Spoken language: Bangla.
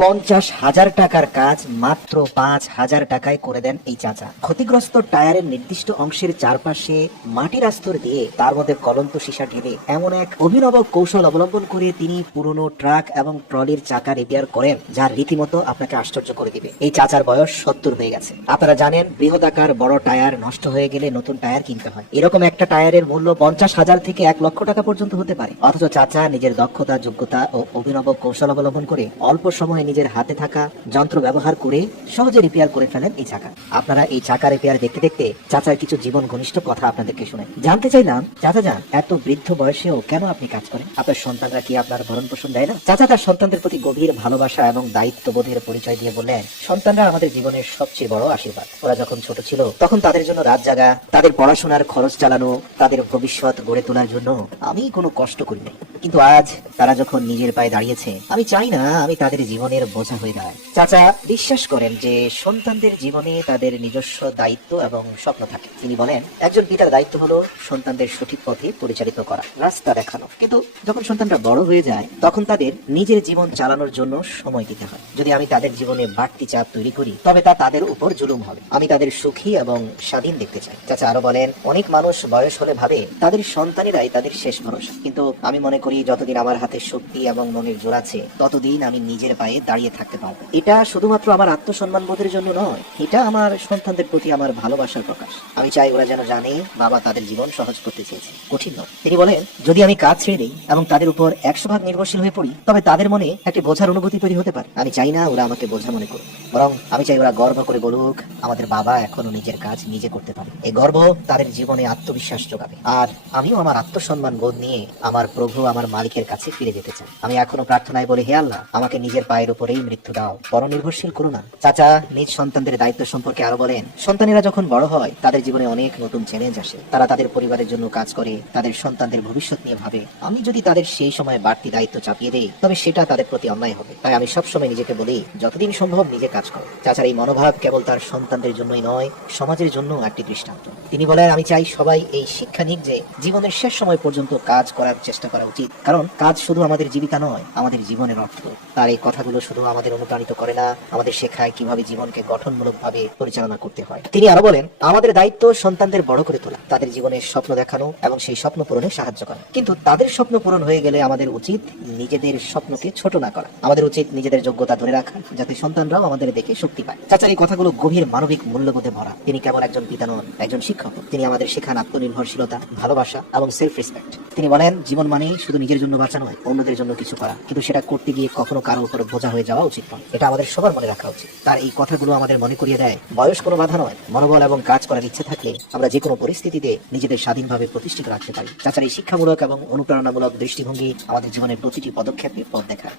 50,000 টাকার কাজ মাত্র 5,000 টাকায় করে দেন এই চাচা। ক্ষতিগ্রস্ত টায়ারের নির্দিষ্ট অংশের চারপাশে মাটির আস্তর দিয়ে তার মধ্যে কলন্ত সীসা ঢেলে এমন এক অভিনব কৌশল অবলম্বন করে তিনি পুরনো ট্রাক এবং ট্রলির চাকা রিপেয়ার করেন, যা রীতিমতো আপনাকে আশ্চর্য করে দিবে। এই চাচার বয়স 70 হয়ে গেছে। আপনারা জানেন, বৃহদাকার বড় টায়ার নষ্ট হয়ে গেলে নতুন টায়ার কিনতে হয়। এরকম একটা টায়ারের মূল্য 50,000 থেকে 1 লক্ষ টাকা পর্যন্ত হতে পারে। অথচ চাচা নিজের দক্ষতা, যোগ্যতা ও অভিনব কৌশল অবলম্বন করে অল্প সময়ে নিজের হাতে থাকা যন্ত্র ব্যবহার করে সহজে রিপেয়ার করে ফেলেন এই চাকা। আপনারা এই চাকা রিপেয়ার দেখতে দেখতে চাচার কিছু জীবন ঘনিষ্ঠ কথা আপনাদেরকে শুনে জানতে চাইলাম, চাচা যান, এত বৃদ্ধ বয়সেও কেন আপনি কাজ করেন? আপনার সন্তানরা কি আপনার ভরণ পোষণ দেয় না? চাচা তার সন্তানদের প্রতি গভীর ভালোবাসা এবং দায়িত্ববোধের পরিচয় দিয়ে বললেন, সন্তানরা আমাদের জীবনের সবচেয়ে বড় আশীর্বাদ। ওরা যখন ছোট ছিল তখন তাদের জন্য রাত জাগা, তাদের পড়াশোনার খরচ চালানো, তাদের ভবিষ্যৎ গড়ে তোলার জন্য আমি কোনো কষ্ট করি নাই। কিন্তু আজ তারা যখন নিজের পায়ে দাঁড়িয়েছে, আমি চাই না আমি তাদের জীবনের বোঝা হয়ে দাঁড়াই। চাচা বিশ্বাস করেন যে সন্তানদের জীবনে তাদের নিজস্ব দায়িত্ব এবং স্বপ্ন থাকে। তিনি বলেন, একজন পিতার দায়িত্ব হলো সন্তানদের সঠিক পথে পরিচালিত করা, রাস্তা দেখানো। কিন্তু যখন সন্তানরা বড় হয়ে যায় তখন তাদের নিজের জীবন চালানোর জন্য সময় দিতে হয়। যদি আমি তাদের জীবনে বাড়তি চাপ তৈরি করি তবে তা তাদের উপর জুলুম হবে। আমি তাদের সুখী এবং স্বাধীন দেখতে চাই। চাচা আরো বলেন, অনেক মানুষ বয়স হলে ভাবে তাদের সন্তানেরাই তাদের শেষ ভরসা, কিন্তু আমি মনে করি যতদিন আমার হাতে শক্তি এবং মনের জোর আছে ততদিন আমি নিজের পায়ে দাঁড়িয়ে থাকতে পারবো। এটা শুধুমাত্র আমার আত্মসম্মান বোধের জন্য নয়, এটা আমার সন্তানদের প্রতি আমার ভালোবাসার প্রকাশ। আমি চাই ওরা যেন জানে বাবা তাদের জীবন সহজ করতে চেয়েছে, কঠিন নয়। তিনি বলেন, যদি আমি কাজ ছেড়ে দিই এবং তাদের উপর 100% নির্ভরশীল হয়ে পড়ি তবে তাদের মনে একটি বোঝার অনুভূতি তৈরি হতে পারে। আমি চাই না ওরা আমাকে বোঝা মনে করুক, বরং আমি চাই ওরা গর্ব করে বলুক, আমাদের বাবা এখনো নিজের কাজ নিজে করতে পারে। এই গর্ব তাদের জীবনে আত্মবিশ্বাস যোগাবে। আর আমিও আমার আত্মসম্মান বোধ নিয়ে আমার প্রভু, আমার মালিকের কাছে ফিরে যেতে চাই। আমি এখনো প্রার্থনায় বলি, হে আল্লাহ, আমাকে নিজের পায়ের উপরেই মৃত্যু দাও, পরনির্ভরশীল করো না। চাচা নিজ সন্তানদের দায়িত্ব সম্পর্কে আরো বলেন, সন্তানেরা যখন বড় হয় তাদের জীবনে অনেক নতুন চ্যালেঞ্জ আসে। তারা তাদের পরিবারের জন্য কাজ করে, তাদের সন্তানদের ভবিষ্যৎ নিয়ে ভাবে। আমি যদি তাদের সেই সময় বাড়তি দায়িত্ব চাপিয়ে দেই তবে সেটা তাদের প্রতি অন্যায় হবে। তাই আমি সবসময় নিজেকে বলি, যতদিন সম্ভব নিজে কাজ করো। চাচার এই মনোভাব কেবল তার সন্তানদের জন্যই নয়, সমাজের জন্য একটি দৃষ্টান্ত। তিনি বলেন, আমি চাই সবাই এই শিক্ষা নিক যে জীবনের শেষ সময় পর্যন্ত কাজ করার চেষ্টা করা উচিত, কারণ কাজ শুধু আমাদের জীবিকা নয়, আমাদের জীবনের অর্থ। তার এই কথাগুলো শুধু আমাদের অনুপ্রাণিত করে না, আমাদের শেখায় কিভাবে জীবনকে গঠনমূলক ভাবে পরিচালনা করতে হয়। তিনি আরো বলেন, আমাদের দায়িত্ব সন্তানদের বড় করে তোলা, তাদের জীবনের স্বপ্ন দেখানো এবং সেই স্বপ্ন পূরণে সাহায্য করা। কিন্তু তাদের স্বপ্ন পূরণ হয়ে গেলে আমাদের উচিত নিজেদের স্বপ্নকে ছোট না করা। আমাদের উচিত নিজেদের যোগ্যতা ধরে রাখা, যাতে সন্তানরাও আমাদের দেখে শক্তি পায়। চাচার এই কথাগুলো গভীর মানবিক মূল্যবোধে ভরা। তিনি কেবল একজন পিতা নন, একজন শিক্ষক। তিনি আমাদের শেখান আত্মনির্ভরশীলতা, ভালোবাসা এবং সেলফ রেসপেক্ট। তিনি বলেন, জীবন মানেই শুধু নিজের জন্য বাঁচা নয়, অন্যদের জন্য কিছু করা। কিন্তু সেটা করতে গিয়ে কখনো কারো উপর বোঝা হয়ে যাওয়া উচিত নয়। এটা আমাদের সবার মনে রাখা উচিত। তার এই কথাগুলো আমাদের মনে করিয়ে দেয়, বয়স কোনো বাধা নয়, মনোবল এবং কাজ করার ইচ্ছে থাকলে আমরা যে কোনো পরিস্থিতিতে নিজেদের স্বাধীনভাবে প্রতিষ্ঠিত রাখতে পারি। চাচার এই শিক্ষামূলক এবং অনুপ্রেরণামূলক দৃষ্টিভঙ্গি আমাদের জীবনের প্রতিটি পদক্ষেপে পথ দেখায়।